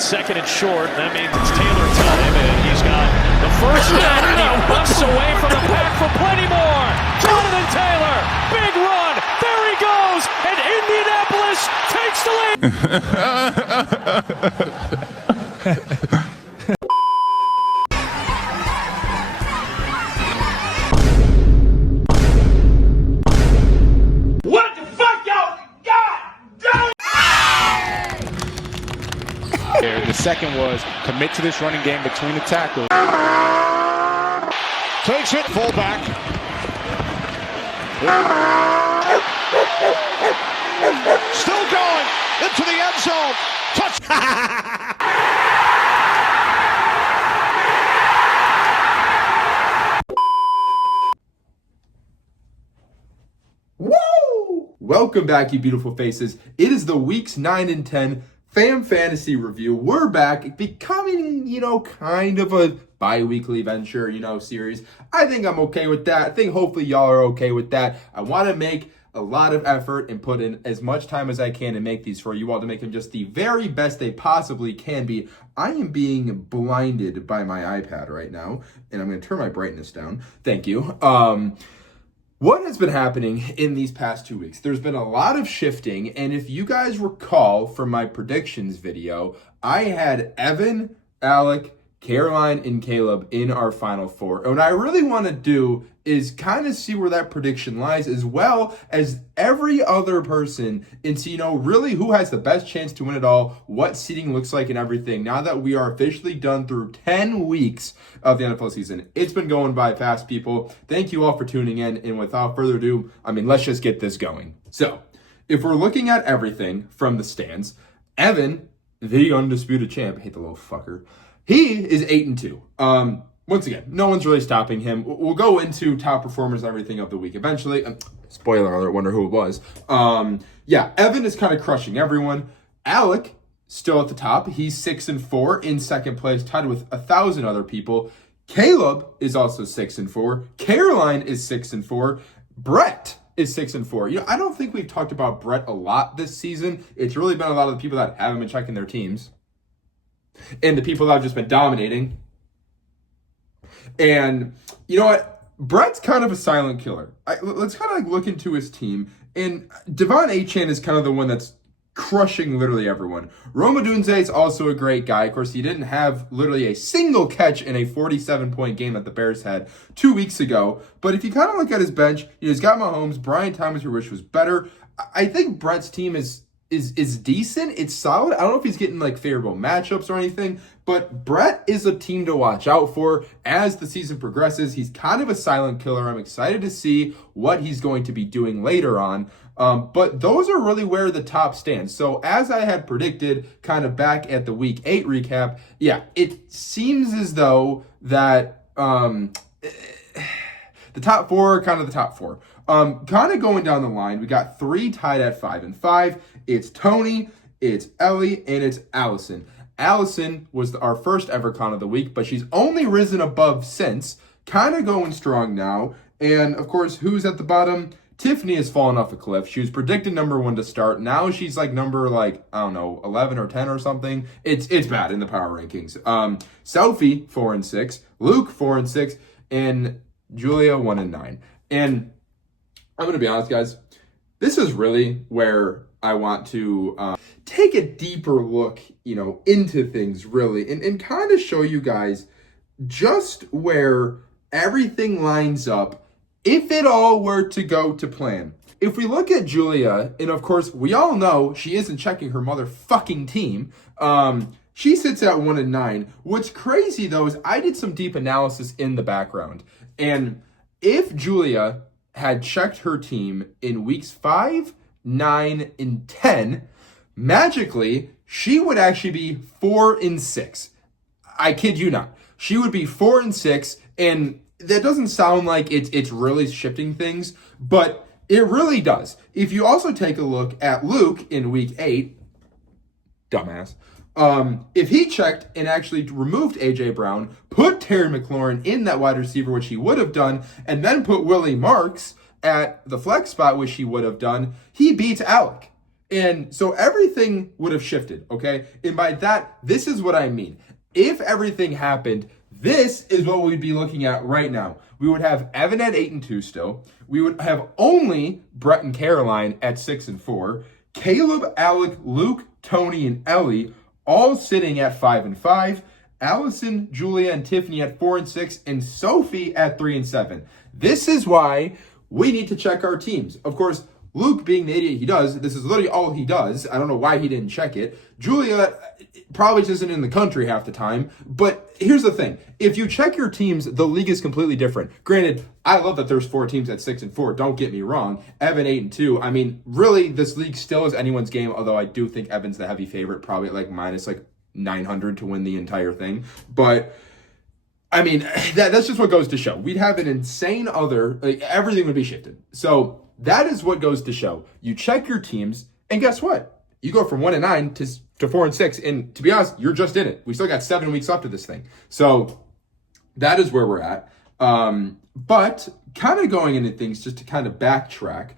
Second and short. That means it's Taylor time, and he's got the first down, and he busts away from the pack for plenty more. Jonathan Taylor, big run. There he goes, and Indianapolis takes the lead. What the fuck, y'all? God damn! The second was commit to this running game between the tackles. Takes it, fullback. Still going into the end zone. Touch. Woo! Welcome back, you beautiful faces. It is the weeks 9 and 10 Fam Fantasy Review. We're back, becoming, kind of a bi-weekly venture, series. I think I'm okay with that. I think hopefully y'all are okay with that. I want to make a lot of effort and put in as much time as I can to make these for you all, to make them just the very best they possibly can be. I am being blinded by my iPad right now, and I'm going to turn my brightness down. Thank you. What has been happening in these past 2 weeks? There's been a lot of shifting, and if you guys recall from my predictions video, I had Evan, Alec, Caroline, and Caleb in our Final Four. And what I really want to do is kind of see where that prediction lies, as well as every other person, and see, really who has the best chance to win it all, what seeding looks like and everything, now that we are officially done through 10 weeks of the NFL season. It's been going by fast, people. Thank you all for tuning in, and without further ado, let's just get this going. So, if we're looking at everything from the stands, Evan, the undisputed champ, I hate the little fucker, he is 8-2. Once again, no one's really stopping him. We'll go into top performers and everything of the week eventually. Spoiler alert, wonder who it was. Evan is kind of crushing everyone. Alec, still at the top. He's 6-4 in second place, tied with 1,000 other people. Caleb is also 6-4. Caroline is 6-4. Brett is 6-4. I don't think we've talked about Brett a lot this season. It's really been a lot of the people that haven't been checking their teams, and the people that have just been dominating. And you know what? Brett's kind of a silent killer. Let's kind of look into his team. And Devon Achane is kind of the one that's crushing literally everyone. Rome Odunze is also a great guy. Of course, he didn't have literally a single catch in a 47-point game that the Bears had 2 weeks ago. But if you kind of look at his bench, he's got Mahomes, Brian Thomas, who wish was better. I think Brett's team is decent. It's solid. I don't know if he's getting favorable matchups or anything, but Brett is a team to watch out for as the season progresses. He's kind of a silent killer. I'm excited to see what he's going to be doing later on. But those are really where the top stands. So as I had predicted kind of back at the week 8 recap, it seems as though that the top four are kind of the top four. Kind of going down the line, we got 3 tied at 5-5. It's Tony, it's Ellie, and it's Allison. Allison was our first ever con of the week, but she's only risen above since. Kind of going strong now. And of course, who's at the bottom? Tiffany has fallen off a cliff. She was predicted number 1 to start. Now she's number 11 or 10 or something. It's bad in the power rankings. Sophie 4-6, Luke 4-6, and Julia 1-9. And I'm going to be honest, guys, this is really where I want to take a deeper look, into things really, and kind of show you guys just where everything lines up if it all were to go to plan. If we look at Julia, and of course, we all know she isn't checking her motherfucking team. She sits at 1-9. What's crazy, though, is I did some deep analysis in the background. And if Julia had checked her team in weeks 5, 9, and 10, magically, she would actually be 4-6. I kid you not. She would be 4-6, and that doesn't sound like it's really shifting things, but it really does. If you also take a look at Luke in week 8, dumbass. If he checked and actually removed A.J. Brown, put Terry McLaurin in that wide receiver, which he would have done, and then put Willie Marks at the flex spot, which he would have done, he beats Alec. And so everything would have shifted, okay? And by that, this is what I mean. If everything happened, this is what we'd be looking at right now. We would have Evan at 8-2 still. We would have only Brett and Caroline at 6-4. Caleb, Alec, Luke, Tony, and Ellie all sitting at 5-5. Allison, Julia, and Tiffany at 4-6, and Sophie at 3-7. This is why we need to check our teams. Of course, Luke, being the idiot he does, this is literally all he does. I don't know why he didn't check it. Julia probably just isn't in the country half the time. But here's the thing. If you check your teams, the league is completely different. Granted, I love that there's 4 teams at 6-4. Don't get me wrong. Evan 8-2. I mean, really, this league still is anyone's game, although I do think Evan's the heavy favorite, probably at like minus like 900 to win the entire thing. But I mean, that's just what goes to show. We'd have an insane everything would be shifted. So that is what goes to show. You check your teams, and guess what? You go from 1-9 to 4-6, and to be honest, you're just in it. We still got 7 weeks left of this thing. So that is where we're at. But kind of going into things just to kind of backtrack,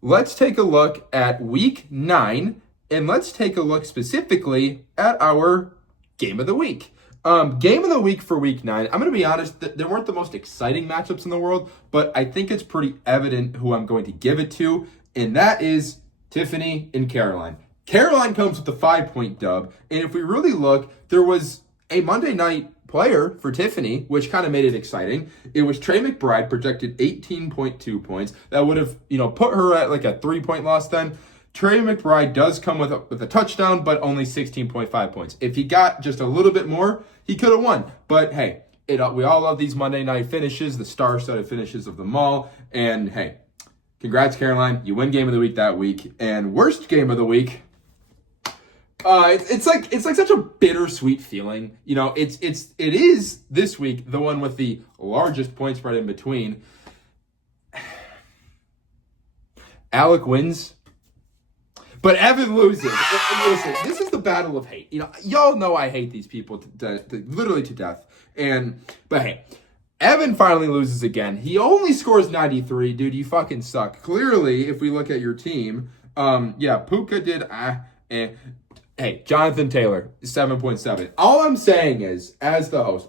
let's take a look at week 9, and let's take a look specifically at our game of the week. Game of the week for week 9. I'm going to be honest, there weren't the most exciting matchups in the world, but I think it's pretty evident who I'm going to give it to, and that is Tiffany and Caroline. Caroline comes with the 5-point dub, and if we really look, there was a Monday night player for Tiffany, which kind of made it exciting. It was Trey McBride, projected 18.2 points. That would have, put her at like a 3-point loss then. Trey McBride does come with a touchdown, but only 16.5 points. If he got just a little bit more, he could have won. But hey, we all love these Monday night finishes, the star-studded finishes of them all. And hey, congrats, Caroline. You win game of the week that week. And worst game of the week, it's like such a bittersweet feeling. It is this week the one with the largest point spread in between. Alec wins, but Evan loses. Listen, this is the battle of hate. Y'all know I hate these people literally to death. But hey, Evan finally loses again. He only scores 93. Dude, you fucking suck. Clearly, if we look at your team, Puka did Hey, Jonathan Taylor, 7.7. All I'm saying is, as the host,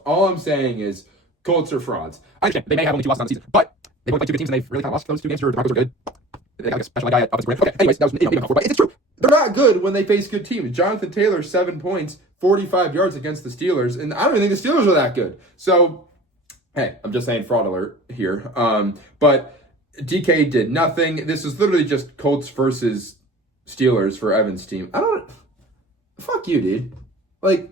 Colts are frauds. I understand they may have only 2 losses on the season, but they both played 2 good teams and they've really kind of lost those 2 games. The Broncos are good. They got like a special guy at offensive brand. Okay, anyways, that was even before, but it's true. They're not good when they face good teams. Jonathan Taylor, 7 points, 45 yards against the Steelers, and I don't even think the Steelers are that good. So, hey, I'm just saying fraud alert here. But DK did nothing. This is literally just Colts versus Steelers for Evan's team. Fuck you, dude. Like,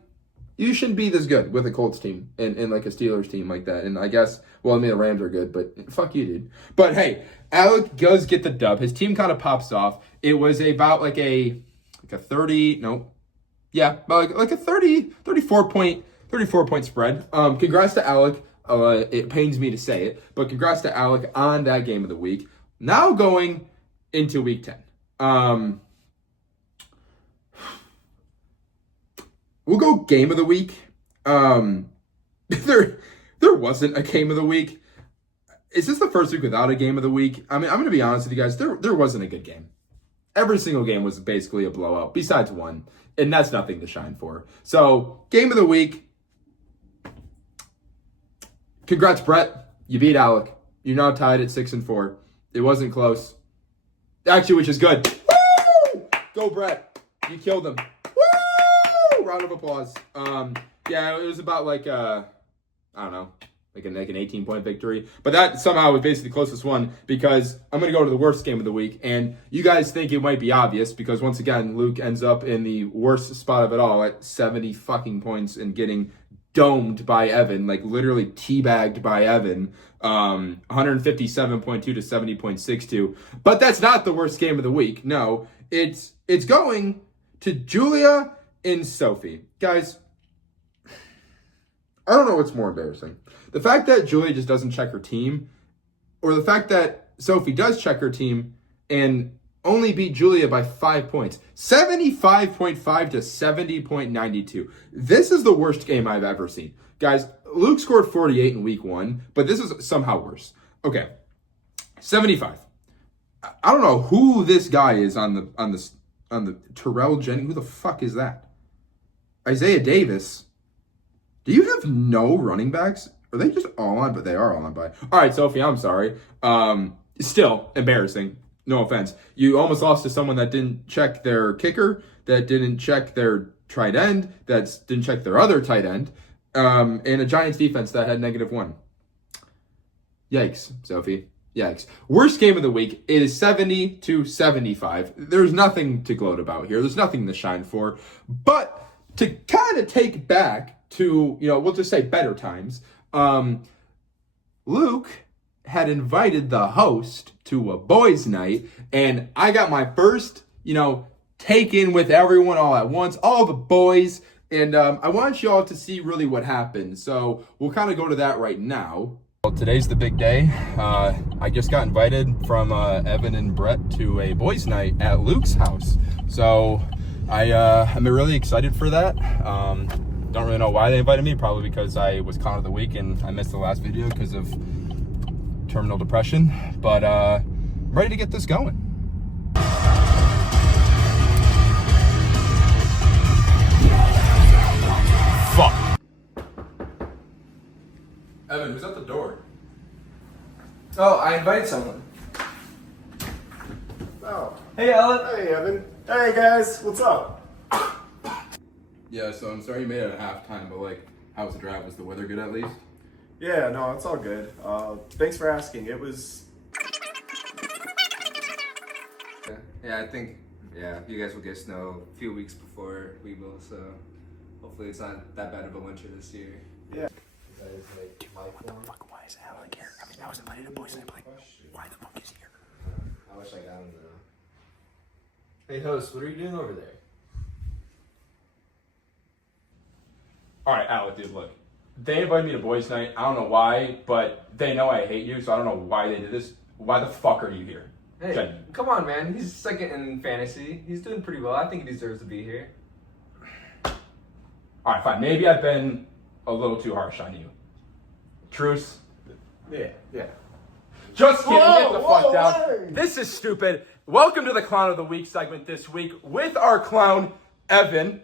you shouldn't be this good with a Colts team and like a Steelers team like that. And I guess, the Rams are good, but fuck you, dude. But hey, Alec does get the dub. His team kind of pops off. It was about like a 34 point spread. Congrats to Alec. It pains me to say it, but congrats to Alec on that game of the week. Now going into week 10. We'll go game of the week. There wasn't a game of the week. Is this the first week without a game of the week? I mean, I'm going to be honest with you guys. There wasn't a good game. Every single game was basically a blowout, besides one. And that's nothing to shine for. So, game of the week. Congrats, Brett. You beat Alec. You're now tied at 6-4. It wasn't close. Actually, which is good. Woo! Go, Brett. You killed him. Round of applause. It was about like an 18-point victory. But that somehow was basically the closest one because I'm going to go to the worst game of the week. And you guys think it might be obvious because once again, Luke ends up in the worst spot of it all at 70 fucking points and getting domed by Evan, like literally teabagged by Evan. 157.2 to 70.62. But that's not the worst game of the week. No, it's going to Julia and Sophie. Guys, I don't know what's more embarrassing. The fact that Julia just doesn't check her team, or the fact that Sophie does check her team and only beat Julia by 5 points. 75.5 to 70.92. This is the worst game I've ever seen. Guys, Luke scored 48 in week 1, but this is somehow worse. Okay, 75. I don't know who this guy is on the Terrell Jennings. Who the fuck is that? Isaiah Davis. Do you have no running backs? Are they just all on? But they are all on by. All right, Sophie, I'm sorry. Still embarrassing. No offense. You almost lost to someone that didn't check their kicker, that didn't check their tight end, that didn't check their other tight end, and a Giants defense that had -1. Yikes, Sophie. Yikes. Worst game of the week is 70 to 75. There's nothing to gloat about here. There's nothing to shine for. But to kind of take back to, we'll just say better times, Luke had invited the host to a boys' night, and I got my first, take in with everyone all at once, all the boys, and I want you all to see really what happened. So we'll kind of go to that right now. Well, today's the big day. I just got invited from Evan and Brett to a boys' night at Luke's house. So I'm really excited for that. Don't really know why they invited me. Probably because I was clown of the week and I missed the last video because of terminal depression. But I'm ready to get this going. Fuck. Evan, who's at the door? Oh, I invited someone. Oh. Hey, Alan. Hey, Evan. Hey, guys. What's up? Yeah, so I'm sorry you made it at halftime, but how was the drive? Was the weather good at least? Yeah, no, it's all good. Thanks for asking. It was... Yeah, I think, you guys will get snow a few weeks before we will, so hopefully it's not that bad of a winter this year. Yeah. Why is Alec here? I mean, I was invited to boys' night, but why the fuck is he here? I wish I got him though. Hey host, what are you doing over there? All right, Alec, dude, look. They invited me to boys' night. I don't know why, but they know I hate you, so I don't know why they did this. Why the fuck are you here? Hey, Jen. come on, man. He's second in fantasy. He's doing pretty well. I think he deserves to be here. All right, fine. Maybe I've been a little too harsh on you. Truce. Yeah. Just kidding. Get the fuck down. Whoa. This is stupid. Welcome to the Clown of the Week segment this week with our clown, Evan.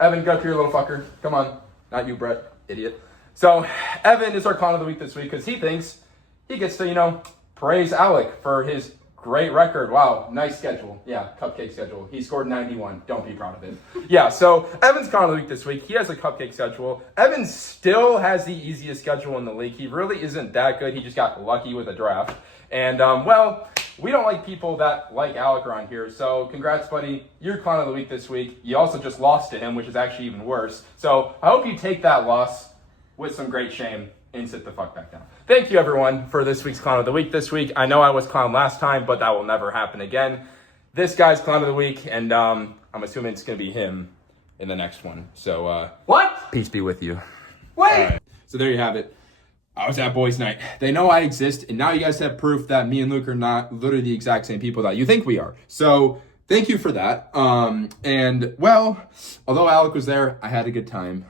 Evan, get up here, little fucker. Come on. Not you, Brett. Idiot. So, Evan is our Clown of the Week this week because he thinks he gets to, praise Alec for his great record. Wow, nice schedule. Yeah, cupcake schedule. He scored 91. Don't be proud of it. Yeah, so Evan's Clown of the Week this week. He has a cupcake schedule. Evan still has the easiest schedule in the league. He really isn't that good. He just got lucky with a draft. And, we don't like people that like Alec around here. So congrats, buddy. You're Clown of the Week this week. You also just lost to him, which is actually even worse. So I hope you take that loss with some great shame and sit the fuck back down. Thank you, everyone, for this week's Clown of the Week this week. I know I was clown last time, but that will never happen again. This guy's Clown of the Week, and I'm assuming it's going to be him in the next one. So, What? peace be with you. Wait! So there you have it. I was at boys' night. They know I exist, and now you guys have proof that me and Luke are not literally the exact same people that you think we are. So thank you for that. And well, although Alec was there, I had a good time.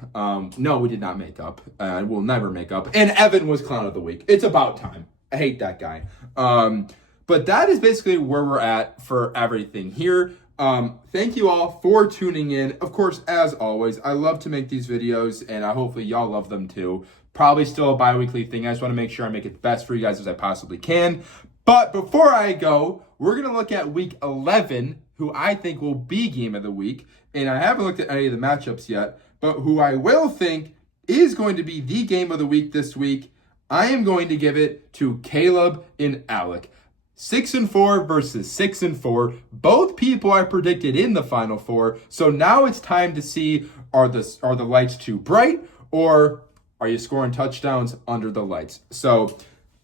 No, we did not make up. We'll never make up. And Evan was Clown of the Week. It's about time. I hate that guy. But that is basically where we're at for everything here. Thank you all for tuning in. Of course, as always, I love to make these videos, and hopefully y'all love them too. Probably still a bi-weekly thing. I just want to make sure I make it the best for you guys as I possibly can. But before I go, we're going to look at week 11, who I think will be game of the week. And I haven't looked at any of the matchups yet, but who I will think is going to be the game of the week this week. I am going to give it to Caleb and Alec. 6-4 versus 6-4. Both people I predicted in the Final Four. So now it's time to see, are the lights too bright, or are you scoring touchdowns under the lights? So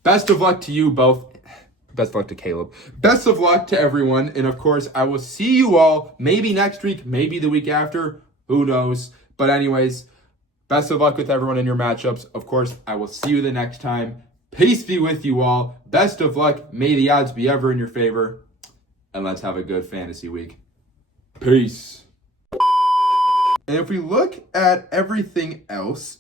best of luck to you both. Best of luck to Caleb. Best of luck to everyone. And of course, I will see you all maybe next week, maybe the week after. Who knows? But anyways, best of luck with everyone in your matchups. Of course, I will see you the next time. Peace be with you all. Best of luck. May the odds be ever in your favor. And let's have a good fantasy week. Peace. And if we look at everything else,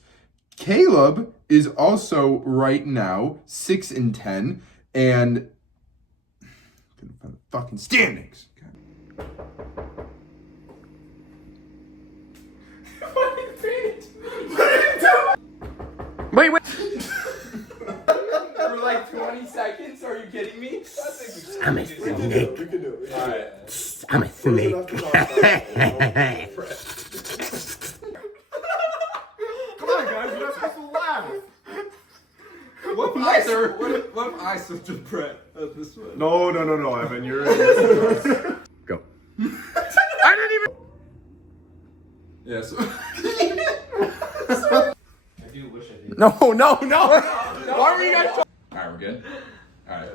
Caleb is also right now 6-10, and couldn't find the fucking standings. Wait. For like 20 seconds? Are you kidding me? I'm a snake. Alright. I'm a snake. Come on, guys, you're not supposed to laugh. What if I switch with Brett at this one? No, Evan, you're. Go. Yes. No. Why were you guys? Alright, we're good? Alright.